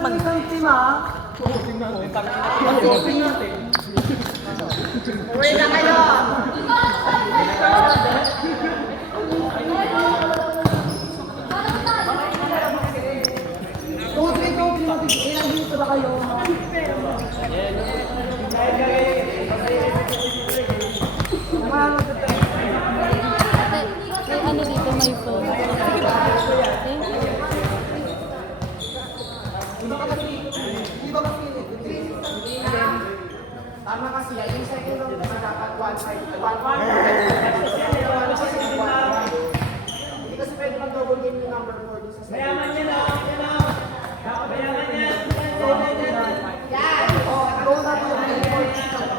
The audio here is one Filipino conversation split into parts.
naman. Isang team ha. Mag-voting natin. Uwi na kayo! Voting natin. Ilang dito ba kayo? May ano dito, may phone. Thank you. Tama kasi yan, yung second round kasi dapat 1-5. Hindi kasi pwede mag-double game yung number 4 dun sa second. Mayaman niya na! Mayaman niya! Yan! Oh, go na to! Ayun na!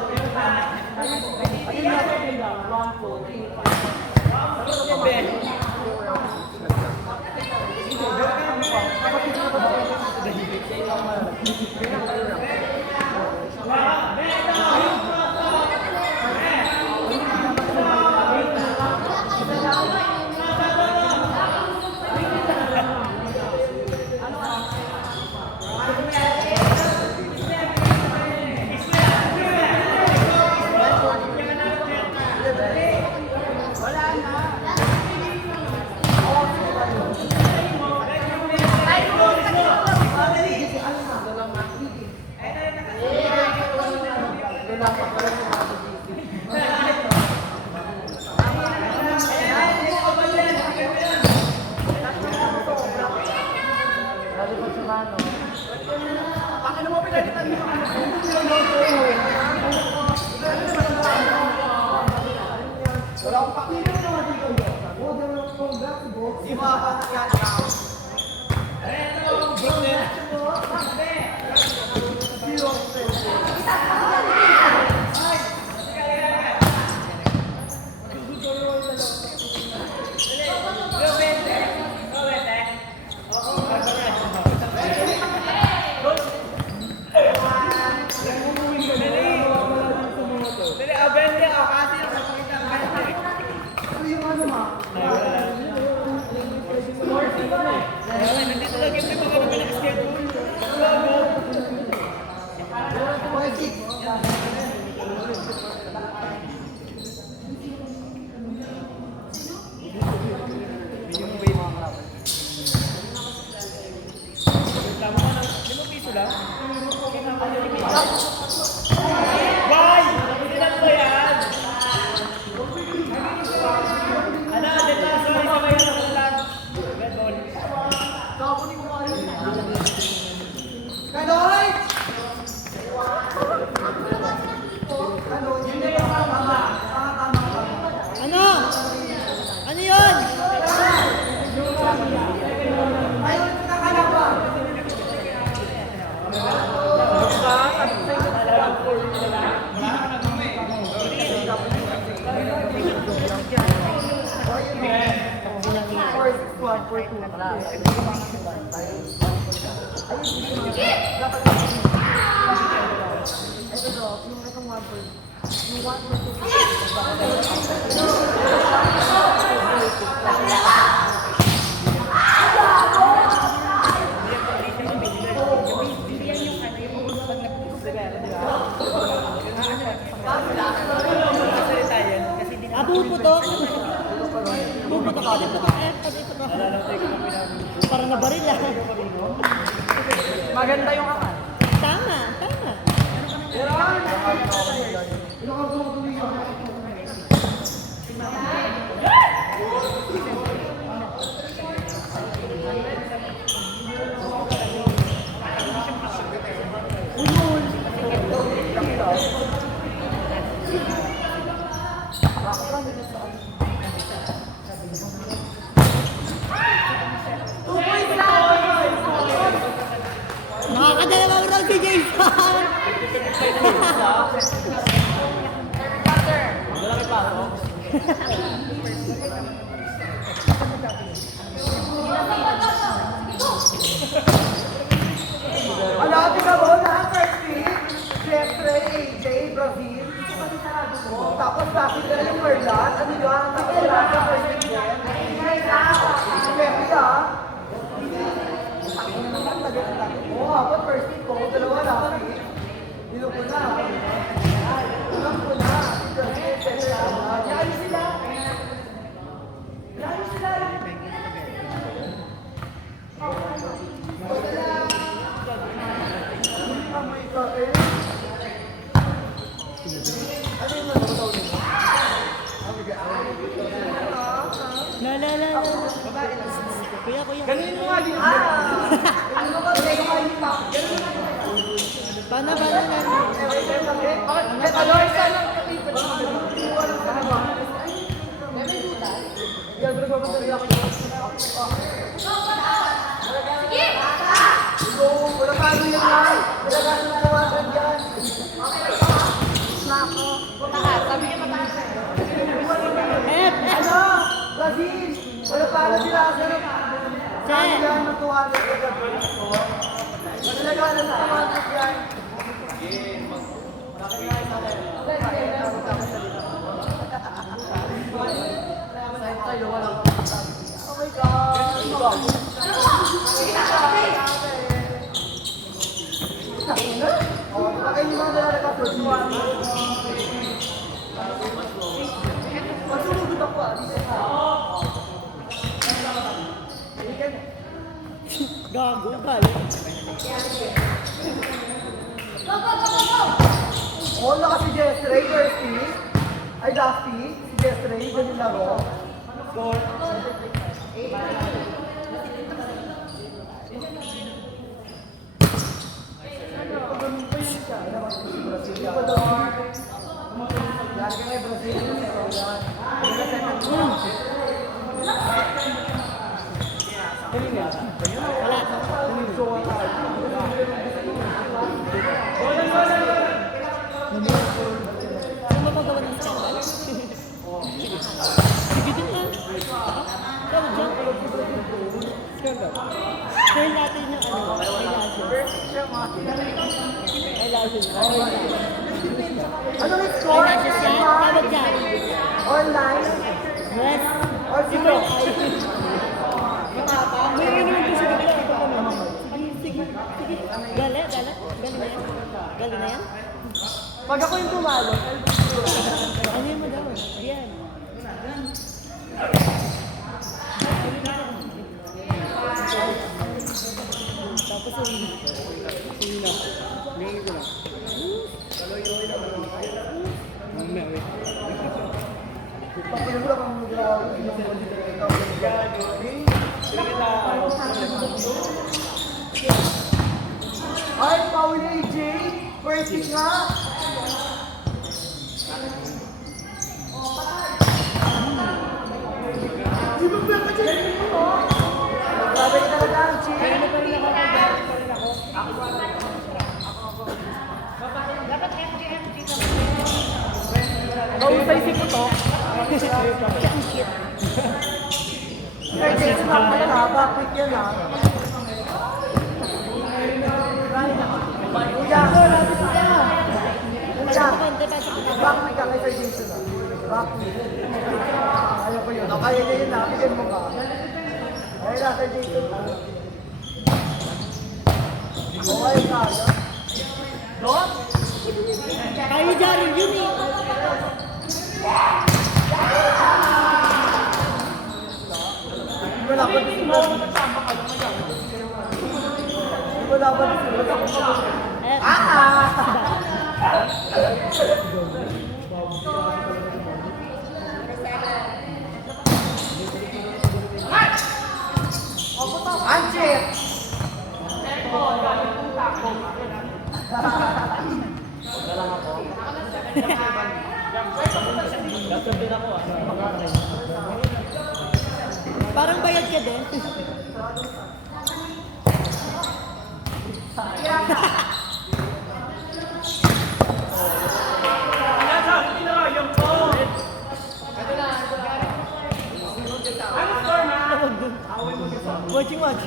哇！ ako dalawa lang. Dilo ko na. Alam ko na. Yari sila. Yari sila. Amoy ka eh. Ano yung nanonood nito? La. Kuya. Ganun mo nga din. Ano ba? Ganun mo nga din. Paano? Ano yung sanang katipan? Yan, bro, babasari ako. Go, wala pa ano yan lang. Wala ka sa nawasan yan. Ano? Brazil! Wala pa ano sila. Saan yan? Matuhan na sa gabi. Talaga na sa tawanan yan. Oh my God! Oh, bakit yung mga dala ka tutuan? Masulugod ako ah. Gago, galit. Oh, naka si Jessray, Kirsty. Ay, Dusty. Si Jessray, ganun laro. Score. Saan mapagawa ng scandal? Sige din ha. Tawag dyan. Scandal. Share natin yung eyelashes. Ano yung score? Eyelashes yan? Tawag dyan. Online? Yes. Or zero? May ganun kasi bigla. Sige. Galing na yan? Galing na yan? Pag ako yung tumalo, Ano yun mo daw? Yan. Tapos papinulo kang magawa ko. Ay, Paul AJ! First pick nga! Di ba ba ka dyan? Babalik talaga ang chick. Kausay si Puto. Kaya Jason ako na, back pick yan ah. Kuya, back pick ka kay Sir Jason ah. Back pick. Ayaw ko yun. Kaya niya yun ah. Bigyan mo ka. Ayun na, Sir Jason. Okay, kaya. Dot? Kaya ni Daryl yun eh. Wala ba dito mo? Wala ba dito mo? Anche! Parang bayad ka din. Watching.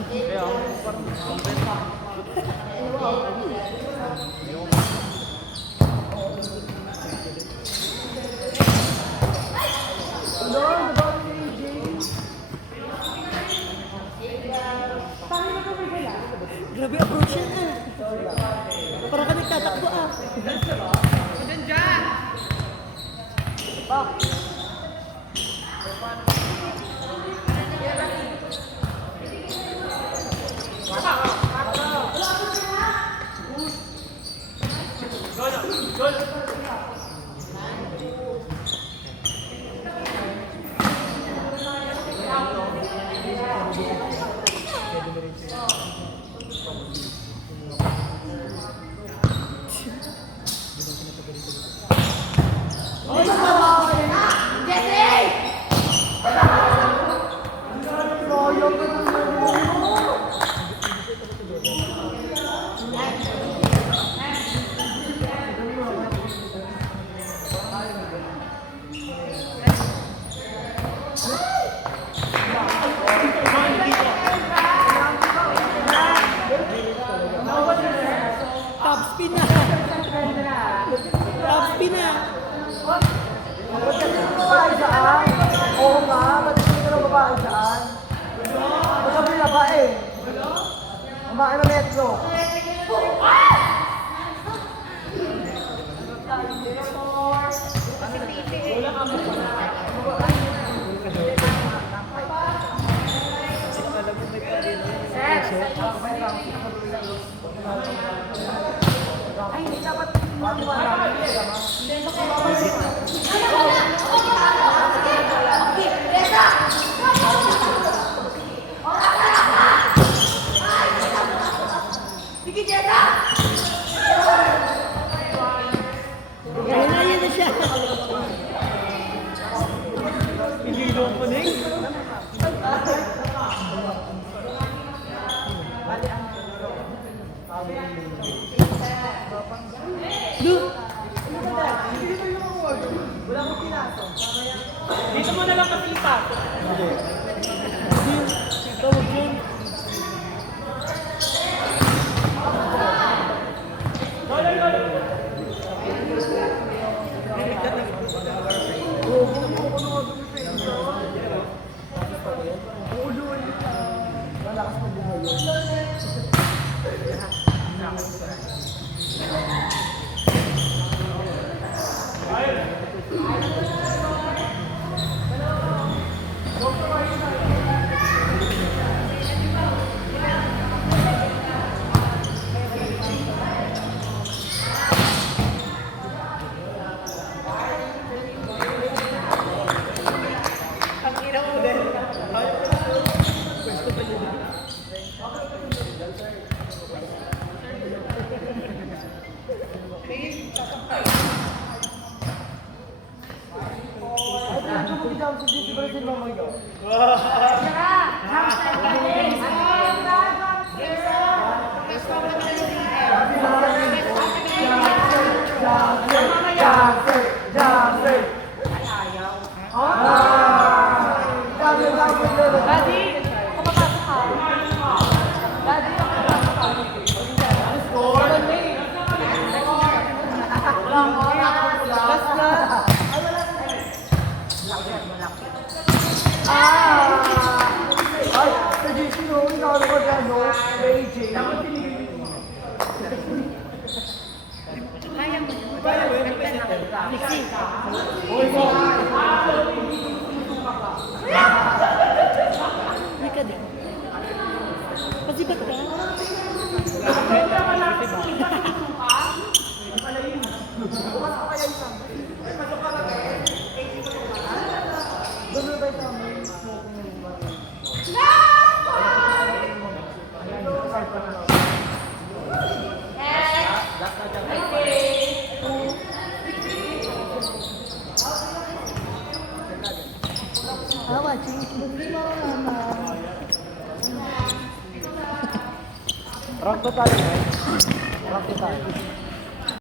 Grabe approach yan ah. Parang ka nagtatakbo ah. Top spin na. Top spin na. Ba't kasi yung babae dyan? Oo nga, ba't kasi yung babae dyan? Ba't kami babae? Babae na metro. Ay, hindi dapat Ayun na siya. Pililong mo na dito mo na lang kapilipan. Tawag yun. Ay, sa GC no, ikaw na magano, AJ. Hindi ka din. Pasibat ka. Watching. Rock to tayo, eh. Rock to tayo.